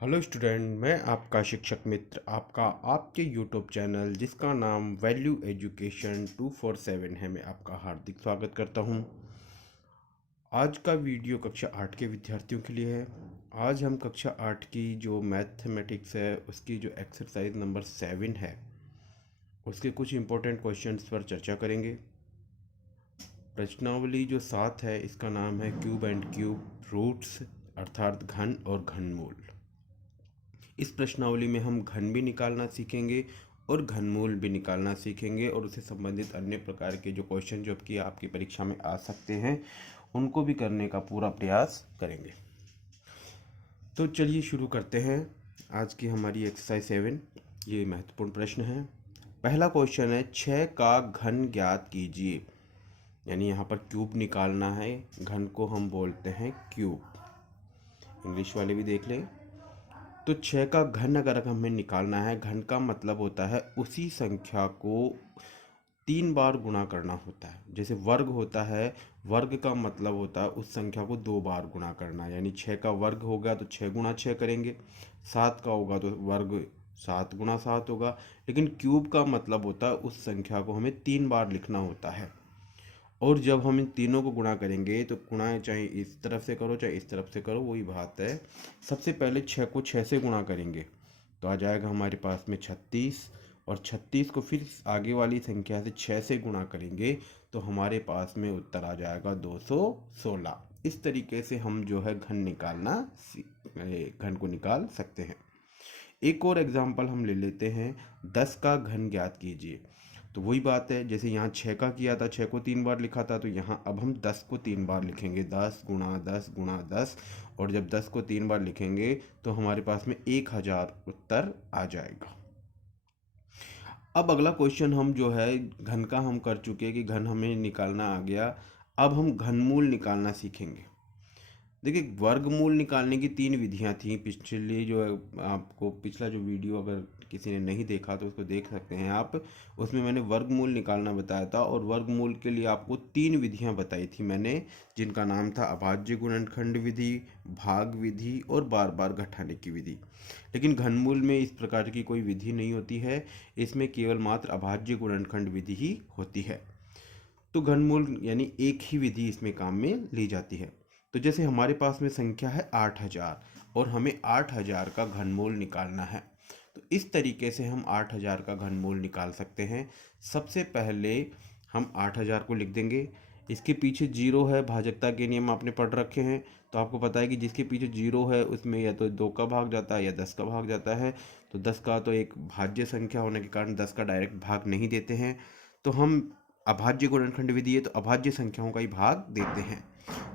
Hello student, मैं आपका शिक्षक मित्र आपका आपके यूट्यूब चैनल जिसका नाम वैल्यू एजुकेशन 247 है, मैं आपका हार्दिक स्वागत करता हूं। आज का वीडियो कक्षा 8 के विद्यार्थियों के लिए है। आज हम कक्षा 8 की जो मैथमेटिक्स है उसकी जो एक्सरसाइज नंबर 7 है उसके कुछ इम्पोर्टेंट क्वेश्चंस पर चर्चा करेंगे। प्रश्नावली जो 7 है इसका नाम है क्यूब एंड क्यूब रूट्स अर्थात घन और घनमूल। इस प्रश्नावली में हम घन भी निकालना सीखेंगे और घनमूल भी निकालना सीखेंगे और उससे संबंधित अन्य प्रकार के जो क्वेश्चन जो कि आपकी परीक्षा में आ सकते हैं उनको भी करने का पूरा प्रयास करेंगे। तो चलिए शुरू करते हैं आज की हमारी एक्सरसाइज 7। ये महत्वपूर्ण प्रश्न है। पहला क्वेश्चन है 6 का घन ज्ञात कीजिए। यानी यहाँ पर क्यूब निकालना है, घन को हम बोलते हैं क्यूब। इंग्लिश वाले भी देख लें। तो 6 का घन अगर हमें निकालना है, घन का मतलब होता है उसी संख्या को 3 बार गुणा करना होता है। जैसे वर्ग होता है, वर्ग का मतलब होता है उस संख्या को 2 बार गुणा करना। यानी 6 का वर्ग हो गया तो 6 गुणा 6 करेंगे। 7 का होगा तो वर्ग 7 गुणा 7 होगा। लेकिन क्यूब का मतलब होता है उस संख्या को हमें 3 बार लिखना होता है। और जब हम इन तीनों को गुणा करेंगे तो गुणा चाहे इस तरफ से करो चाहे इस तरफ से करो, वही बात है। सबसे पहले 6 को 6 से गुणा करेंगे तो आ जाएगा हमारे पास में 36, और 36 को फिर आगे वाली संख्या से 6 से गुणा करेंगे तो हमारे पास में उत्तर आ जाएगा 216। इस तरीके से हम जो है घन को निकाल सकते हैं। एक और एग्जाम्पल हम ले लेते हैं, 10 का घन ज्ञात कीजिए। तो वही बात है, जैसे यहाँ 6 का किया था, 6 को 3 बार लिखा था, तो यहाँ अब हम 10 को 3 बार लिखेंगे। 10 गुणा 10 गुणा 10, और जब 10 को 3 बार लिखेंगे तो हमारे पास में 1000 उत्तर आ जाएगा। अब अगला क्वेश्चन हम जो है घन का हम कर चुके हैं कि घन हमें निकालना आ गया। अब हम घनमूल निकालना सीखेंगे। देखिए, वर्गमूल निकालने की 3 विधियां थी। पिछली जो है आपको पिछला जो वीडियो अगर किसी ने नहीं देखा तो उसको देख सकते हैं आप। उसमें मैंने वर्गमूल निकालना बताया था और वर्गमूल के लिए आपको 3 विधियां बताई थी मैंने, जिनका नाम था अभाज्य गुणनखंड विधि, भाग विधि और बार बार घटाने की विधि। लेकिन घनमूल में इस प्रकार की कोई विधि नहीं होती है, इसमें केवल मात्र अभाज्य गुणनखंड विधि ही होती है। तो घनमूल यानी एक ही विधि इसमें काम में ली जाती है। तो जैसे हमारे पास में संख्या है 8000 और हमें 8000 का घनमूल निकालना है, तो इस तरीके से हम 8000 का घनमूल निकाल सकते हैं। सबसे पहले हम 8000 को लिख देंगे। इसके पीछे जीरो है, भाजकता के नियम आपने पढ़ रखे हैं, तो आपको पता है कि जिसके पीछे जीरो है उसमें या तो 2 का भाग जाता है या 10 का भाग जाता है। तो 10 का तो एक भाज्य संख्या होने के कारण 10 का डायरेक्ट भाग नहीं देते हैं, तो हम अभाज्य गुणनखंड विधि है तो अभाज्य संख्याओं का ही भाग देते हैं।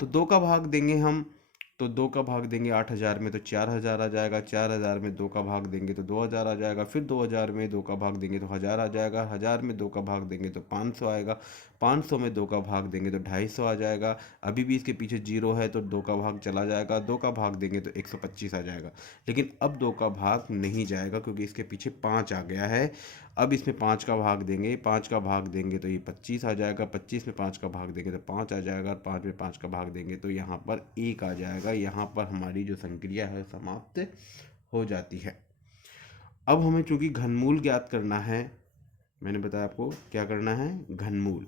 तो 2 का भाग देंगे हम, तो 2 का भाग देंगे 8000 में तो 4000 आ जाएगा। 4000 में 2 का भाग देंगे तो 2000 आ जाएगा। फिर 2000 में 2 का भाग देंगे तो 1000 आ जाएगा। 1000 में 2 का भाग देंगे तो 500 आएगा। 500 में 2 का भाग देंगे तो 250 आ जाएगा। अभी भी इसके पीछे जीरो है तो 2 का भाग चला जाएगा। 2 का भाग देंगे तो 125 आ जाएगा। लेकिन अब 2 का भाग नहीं जाएगा क्योंकि इसके पीछे 5 आ गया है। अब इसमें 5 का भाग देंगे, 5 का भाग देंगे तो ये 25 आ जाएगा। 25 में 5 का भाग देंगे तो 5 आ जाएगा, और 5 में 5 का भाग देंगे तो यहाँ पर 1 आ जाएगा। यहाँ पर हमारी जो संक्रिया है समाप्त हो जाती है। अब हमें चूंकि घनमूल ज्ञात करना है, मैंने बताया आपको क्या करना है, घनमूल।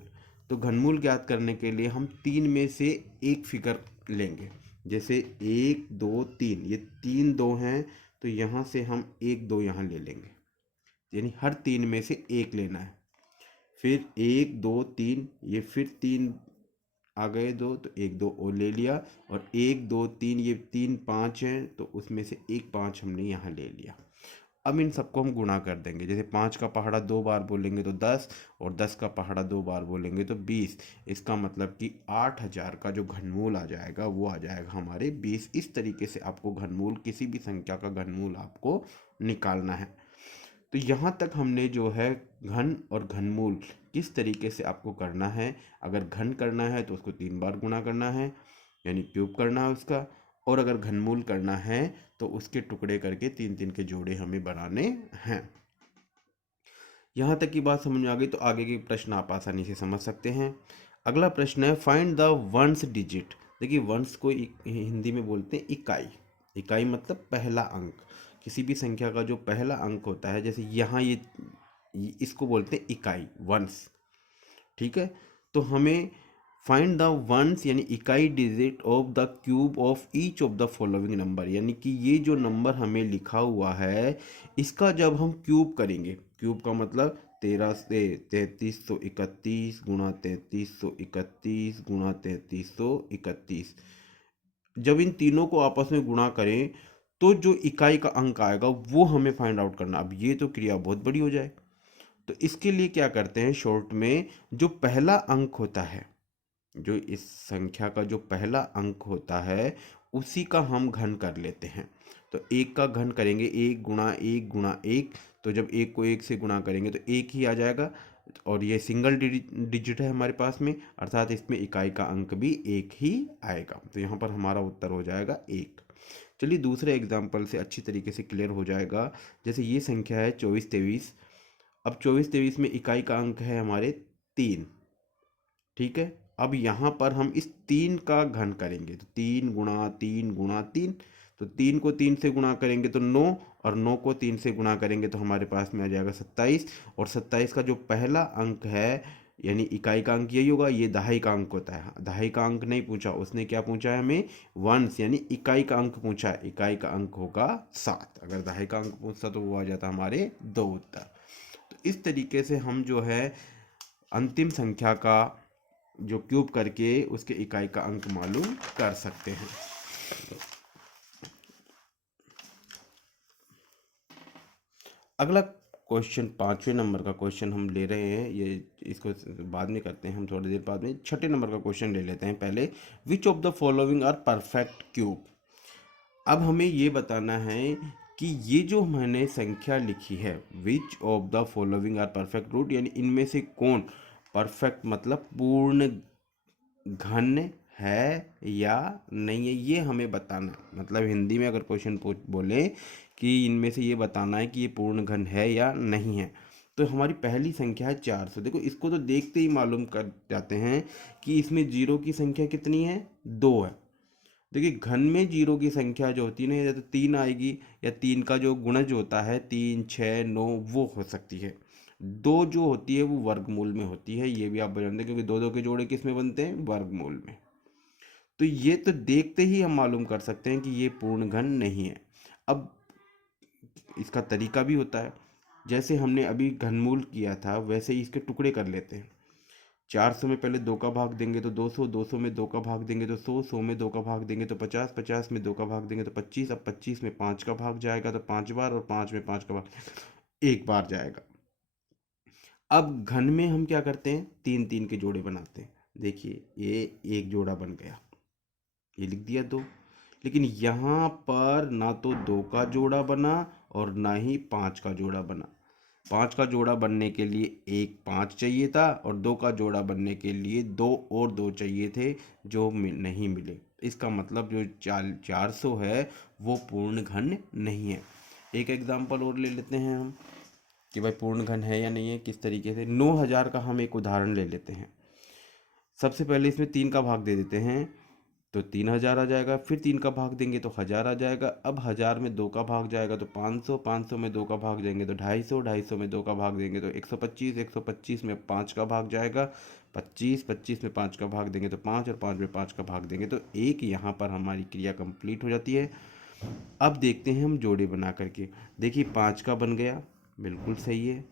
तो घनमूल ज्ञात करने के लिए हम 3 में से एक फिगर लेंगे। जैसे 1 2 3, ये 3 2 हैं तो यहाँ से हम 1 2 यहाँ ले लेंगे। यानी हर 3 में से एक लेना है। फिर 1 2 3, ये फिर 3 आ गए, 2 तो 1 2 और ले लिया, और 1 2 3, ये 3 5 हैं तो उसमें से एक 5 हमने यहाँ ले लिया। अब इन सबको हम गुणा कर देंगे। जैसे 5 का पहाड़ा 2 बार बोलेंगे तो 10, और 10 का पहाड़ा 2 बार बोलेंगे तो 20। इसका मतलब कि 8000 का जो घनमूल आ जाएगा वो आ जाएगा हमारे 20। इस तरीके से आपको घनमूल, किसी भी संख्या का घनमूल आपको निकालना है। तो यहाँ तक हमने जो है घन और घनमूल किस तरीके से आपको करना है। अगर घन करना है तो उसको 3 बार गुणा करना है, यानी क्यूब करना है उसका। और अगर घनमूल करना है तो उसके टुकड़े करके 3 3 के जोड़े हमें बनाने हैं। यहाँ तक की बात समझ में आ गई तो आगे के प्रश्न आप आसानी से समझ सकते हैं। अगला प्रश्न है फाइंड द वंस डिजिट। देखिए, वंस को हिंदी में बोलते हैं इकाई। इकाई मतलब पहला अंक। किसी भी संख्या का जो पहला अंक होता है, जैसे यहाँ इसको बोलते हैं इकाई, वंस। ठीक है, तो हमें फाइंड द वंस यानी इकाई digit of the cube of each of the following number, यानी कि ये जो नंबर हमें लिखा हुआ है इसका जब हम क्यूब करेंगे, क्यूब का मतलब 3331 गुणा 3331 गुणा 3331, जब इन तीनों को आपस में गुणा करें तो जो इकाई का अंक आएगा वो हमें फाइंड आउट करना। अब ये तो क्रिया बहुत बड़ी हो जाए, तो इसके लिए क्या करते हैं, शॉर्ट में जो पहला अंक होता है, जो इस संख्या का जो पहला अंक होता है उसी का हम घन कर लेते हैं। तो एक का घन करेंगे, एक गुणा एक गुणा एक, तो जब एक को एक से गुणा करेंगे तो एक ही आ जाएगा, और ये सिंगल डिजिट है हमारे पास में, अर्थात इसमें इकाई का अंक भी एक ही आएगा। तो यहाँ पर हमारा उत्तर हो जाएगा एक। चलिए दूसरे एग्जाम्पल से अच्छी तरीके से क्लियर हो जाएगा। जैसे ये संख्या है 2423। अब 2423 में इकाई का अंक है हमारे 3। ठीक है, अब यहाँ पर हम इस 3 का घन करेंगे, तो 3 गुणा 3 गुणा 3, तो 3 को 3 से गुणा करेंगे तो 9, और 9 को 3 से गुणा करेंगे तो हमारे पास में आ जाएगा 27। और 27 का जो पहला अंक है यानी इकाई का अंक यही होगा, ये दहाई का अंक होता है। दहाई का अंक नहीं पूछा उसने, क्या पूछा है हमें, वंस यानी इकाई का अंक पूछा है। इकाई का अंक होगा 7। अगर दहाई का अंक पूछता तो वो आ जाता हमारे 2 उत्तर। तो इस तरीके से हम जो है अंतिम संख्या का जो क्यूब करके उसके इकाई का अंक मालूम कर सकते हैं। अगला क्वेश्चन 5वें नंबर का क्वेश्चन हम ले रहे हैं, ये इसको बाद में करते हैं हम, थोड़ी देर बाद में 6ठे नंबर का क्वेश्चन ले लेते हैं पहले। Which of the following are perfect cube. अब हमें ये बताना है कि ये जो मैंने संख्या लिखी है, which of the following are perfect root, यानी इनमें से कौन परफेक्ट मतलब पूर्ण घन है या नहीं है, ये हमें बताना है। मतलब हिंदी में अगर क्वेश्चन बोले कि इनमें से ये बताना है कि ये पूर्ण घन है या नहीं है, तो हमारी पहली संख्या है 400। देखो इसको तो देखते ही मालूम कर जाते हैं कि इसमें जीरो की संख्या कितनी है, 2 है। देखिए घन में जीरो की संख्या जो होती है ना, या तो 3 आएगी, या 3 का जो गुणज होता है 3 6 9 वो हो सकती है। 2 जो होती है वो वर्गमूल में होती है, ये भी आप जानते हैं, क्योंकि दो दो के जोड़े किस में बनते हैं, वर्गमूल में। तो ये तो देखते ही हम मालूम कर सकते हैं कि ये पूर्ण घन नहीं है। अब इसका तरीका भी होता है, जैसे हमने अभी घनमूल किया था वैसे ही इसके टुकड़े कर लेते हैं। 400 में पहले 2 का भाग देंगे तो 200, 200 में 2 का भाग देंगे तो 100, 100 में 2 का भाग देंगे तो 50, 50 में 2 का भाग देंगे तो 25, अब 25 में 5 का भाग जाएगा तो 5 बार, और 5 में 5 का भाग 1 बार जाएगा। अब घन में हम क्या करते हैं, 3 3 के जोड़े बनाते हैं। देखिए ये एक जोड़ा बन गया, ये लिख दिया 2। लेकिन यहाँ पर ना तो 2 का जोड़ा बना और ना ही 5 का जोड़ा बना। 5 का जोड़ा बनने के लिए एक 5 चाहिए था, और 2 का जोड़ा बनने के लिए 2 और 2 चाहिए थे, जो नहीं मिले। इसका मतलब जो 400 है वो पूर्ण घन नहीं है। एक एग्जांपल और ले लेते हैं हम कि भाई पूर्ण घन है या नहीं है, किस तरीके से। 9000 का हम एक उदाहरण ले लेते हैं। सबसे पहले इसमें 3 का भाग दे देते हैं तो 3000 आ जाएगा, फिर 3 का भाग देंगे तो 1000 आ जाएगा। अब 1000 में 2 का भाग जाएगा तो 500, 500 में 2 का भाग देंगे तो 250, 250 में 2 का भाग देंगे तो 125, 125 में 5 का भाग जाएगा 25, 25 में 5 का भाग देंगे तो 5, और 5 में 5 का भाग देंगे तो 1। यहाँ पर हमारी क्रिया कंप्लीट हो जाती है। अब देखते हैं हम जोड़े बना करके। देखिए 5 का बन गया, बिल्कुल सही है।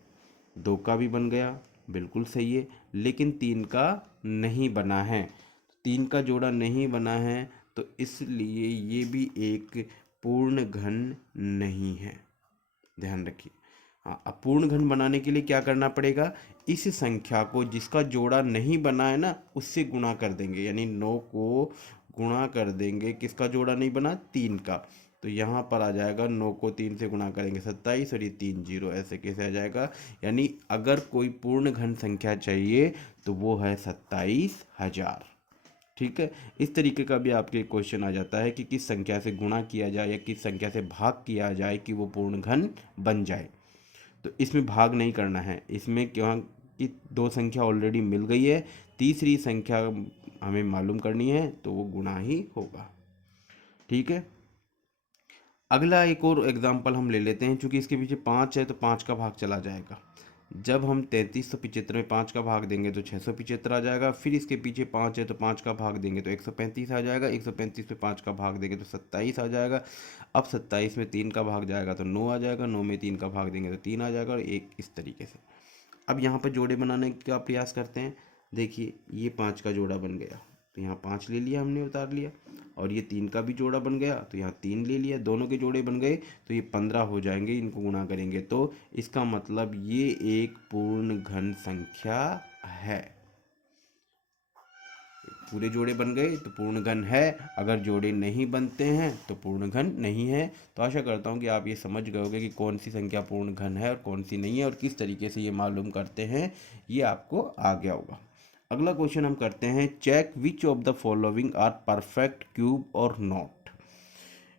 2 का भी बन गया, बिल्कुल सही है। लेकिन 3 का नहीं बना है। 3 का जोड़ा नहीं बना है तो इसलिए ये भी एक पूर्ण घन नहीं है, ध्यान रखिए। हाँ, अब पूर्ण घन बनाने के लिए क्या करना पड़ेगा, इस संख्या को जिसका जोड़ा नहीं बना है ना उससे गुणा कर देंगे, यानी 9 को गुणा कर देंगे किसका जोड़ा नहीं बना, 3 का। तो यहाँ पर आ जाएगा 9 को 3 से गुणा करेंगे 27, और ये 3 जीरो, ऐसे कैसे आ जाएगा। यानी अगर कोई पूर्ण घन संख्या चाहिए तो वो है 27,000। ठीक है, इस तरीके का भी आपके क्वेश्चन आ जाता है कि किस संख्या से गुणा किया जाए या किस संख्या से भाग किया जाए कि वो पूर्ण घन बन जाए। तो इसमें भाग नहीं करना है, इसमें क्या कि 2 संख्या ऑलरेडी मिल गई है, तीसरी संख्या हमें मालूम करनी है तो वो गुणा ही होगा। ठीक है, अगला एक और एग्जांपल हम ले लेते हैं। चूंकि इसके पीछे 5 है तो 5 का भाग चला जाएगा। जब हम 3375 में 5 का भाग देंगे तो 675 आ जाएगा। फिर इसके पीछे 5 है तो 5 का भाग देंगे तो 135 आ जाएगा। 135 में 5 का भाग देंगे तो 27 आ जाएगा। अब 27 में 3 का भाग जाएगा तो 9 आ जाएगा। 9 में 3 का भाग देंगे तो 3 आ जाएगा, और एक इस तरीके से। अब यहाँ पर जोड़े बनाने का प्रयास करते हैं। देखिए ये 5 का जोड़ा बन गया तो यहाँ 5 ले लिया हमने, उतार लिया। और ये 3 का भी जोड़ा बन गया तो यहाँ 3 ले लिया। दोनों के जोड़े बन गए तो ये 15 हो जाएंगे, इनको गुणा करेंगे तो इसका मतलब ये एक पूर्ण घन संख्या है। पूरे जोड़े बन गए तो पूर्ण घन है, अगर जोड़े नहीं बनते हैं तो पूर्ण घन नहीं है। तो आशा करता हूँ कि आप ये समझ गए होंगे कि कौन सी संख्या पूर्ण घन है और कौन सी नहीं है, और किस तरीके से ये मालूम करते हैं, ये आपको आ गया होगा। अगला क्वेश्चन हम करते हैं, check which of the following are perfect cube और नॉट।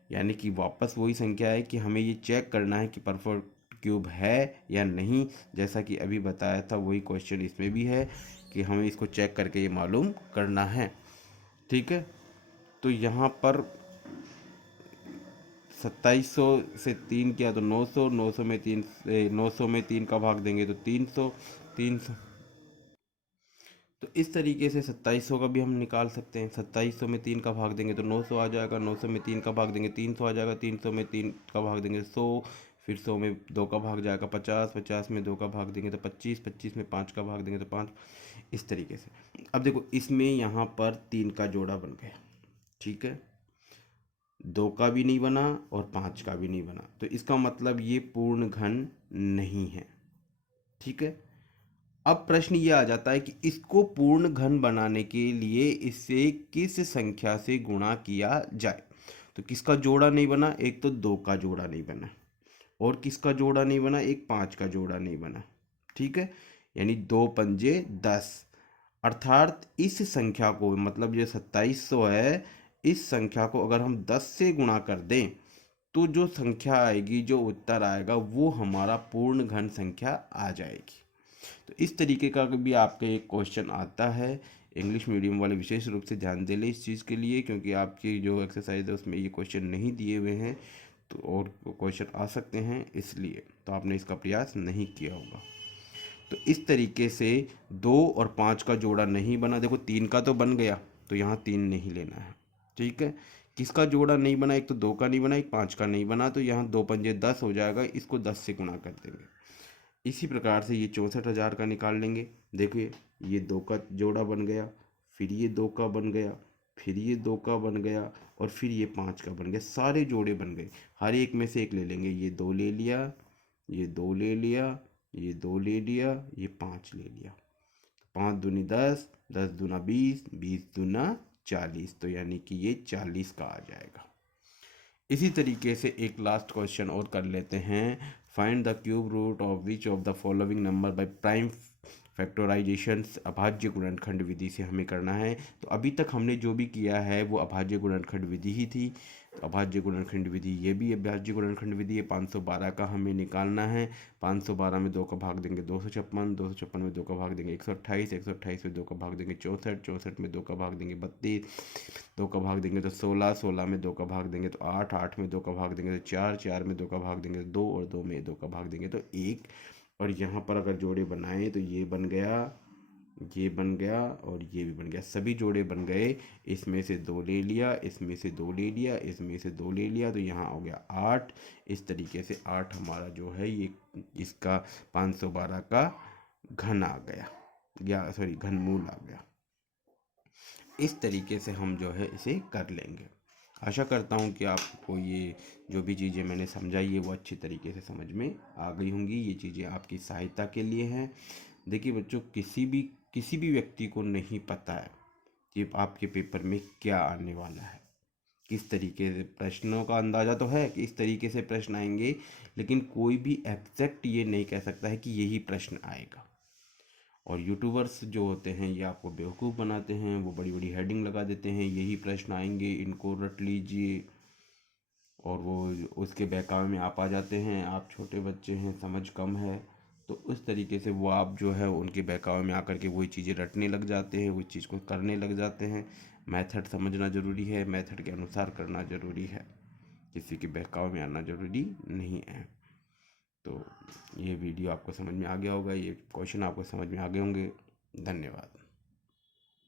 यानी कि वापस वही संख्या है कि हमें ये चेक करना है कि परफेक्ट क्यूब है या नहीं। जैसा कि अभी बताया था वही क्वेश्चन इसमें भी है कि हमें इसको चेक करके ये मालूम करना है। ठीक है, तो यहाँ पर 2700 से 3 किया तो 900, 900 में 3 का भाग देंगे तो 300, 300। तो इस तरीके से 2700 का भी हम निकाल सकते हैं। 2700 में 3 का भाग देंगे तो 900 आ जाएगा। 900 में 3 का भाग देंगे 300 आ जाएगा। 300 में 3 का भाग देंगे 100। फिर 100 में 2 का भाग जाएगा 50। 50 में 2 का भाग देंगे तो 25। 25 में 5 का भाग देंगे तो 5। इस तरीके से। अब देखो इसमें यहाँ पर 3 का जोड़ा बन गया। ठीक है, 2 का भी नहीं बना और 5 का भी नहीं बना, तो इसका मतलब ये पूर्ण घन नहीं है। ठीक है, अब प्रश्न ये आ जाता है कि इसको पूर्ण घन बनाने के लिए इसे किस संख्या से गुणा किया जाए। तो किसका जोड़ा नहीं बना, एक तो 2 का जोड़ा नहीं बना, और किसका जोड़ा नहीं बना, एक 5 का जोड़ा नहीं बना। ठीक है, यानी 2 पंजे 10, अर्थात इस संख्या को, मतलब ये 2700 है, इस संख्या को अगर हम 10 से गुणा कर दें तो जो संख्या आएगी, जो उत्तर आएगा, वो हमारा पूर्ण घन संख्या आ जाएगी। तो इस तरीके का भी आपके एक क्वेश्चन आता है। इंग्लिश मीडियम वाले विशेष रूप से ध्यान दे लें इस चीज़ के लिए, क्योंकि आपकी जो एक्सरसाइज है उसमें ये क्वेश्चन नहीं दिए हुए हैं, तो और क्वेश्चन आ सकते हैं, इसलिए तो आपने इसका प्रयास नहीं किया होगा। तो इस तरीके से 2 और 5 का जोड़ा नहीं बना। देखो 3 का तो बन गया तो यहाँ 3 नहीं लेना है। ठीक है, किसका जोड़ा नहीं बना, एक तो 2 का नहीं बना, एक 5 का नहीं बना, तो यहाँ 2 पंजे 10 हो जाएगा, इसको 10 से गुणा कर देंगे। इसी प्रकार से ये 64,000 का निकाल लेंगे। देखिए ये 2 का जोड़ा बन गया, फिर ये 2 का बन गया, फिर ये 2 का बन गया, और फिर ये 5 का बन गया। सारे जोड़े बन गए, हर एक में से एक ले लेंगे। ये 2 ले लिया, ये 2 ले लिया, ये 2 ले लिया, ये 5 ले लिया। 5 दूनी 10, 10 दूना 20, 20 दूना 40, तो यानी कि ये 40 का आ जाएगा। इसी तरीके से एक लास्ट क्वेश्चन और कर लेते हैं। Find the cube root of which of the following number by prime factorisation. अभाज्य गुणनखंड विधि से हमें करना है। तो अभी तक हमने जो भी किया है वो अभाज्य गुणनखंड विधि ही थी। तो अभाज्य गुणनखंड विधि, ये भी अभाज्य गुणनखंड विधि है। 512 का हमें निकालना है। 512 में 2 का भाग देंगे 256, 256 में 2 का भाग देंगे 128, 128 में 2 का भाग देंगे 64, 64 में 2 का भाग देंगे 32, 2 का भाग देंगे तो 16, 16 में 2 का भाग देंगे तो 8, 8 में 2 का भाग देंगे तो 4, 4 में 2 का भाग देंगे तो 2, और 2 में 2 का भाग देंगे तो 1। और यहाँ पर अगर जोड़े बनाए तो ये बन गया, ये बन गया, और ये भी बन गया। सभी जोड़े बन गए। इसमें से 2 ले लिया, इसमें से 2 ले लिया, इसमें से 2 ले लिया, तो यहाँ हो गया 8। इस तरीके से 8 हमारा जो है ये इसका 512 का घन आ गया, या सॉरी घनमूल आ गया। इस तरीके से हम जो है इसे कर लेंगे। आशा करता हूँ कि आपको ये जो भी चीज़ें मैंने समझाई है वो अच्छी तरीके से समझ में आ गई होंगी। ये चीज़ें आपकी सहायता के लिए हैं। देखिए बच्चों, किसी भी व्यक्ति को नहीं पता है कि आपके पेपर में क्या आने वाला है, किस तरीके से। प्रश्नों का अंदाज़ा तो है कि इस तरीके से प्रश्न आएंगे, लेकिन कोई भी एग्जैक्ट ये नहीं कह सकता है कि यही प्रश्न आएगा। और यूट्यूबर्स जो होते हैं ये आपको बेवकूफ़ बनाते हैं, वो बड़ी बड़ी हेडिंग लगा देते हैं, यही प्रश्न आएंगे, इनको रट लीजिए, और वो उसके बहकावे में आप आ जाते हैं। आप छोटे बच्चे हैं, समझ कम है, तो उस तरीके से वो आप जो है उनके बहकावे में आकर के वही चीज़ें रटने लग जाते हैं, वही चीज़ को करने लग जाते हैं। मेथड समझना ज़रूरी है, मेथड के अनुसार करना ज़रूरी है। किसी के बहकावे में आना ज़रूरी नहीं है। तो ये वीडियो आपको समझ में आ गया होगा, ये क्वेश्चन आपको समझ में आ गए होंगे। धन्यवाद।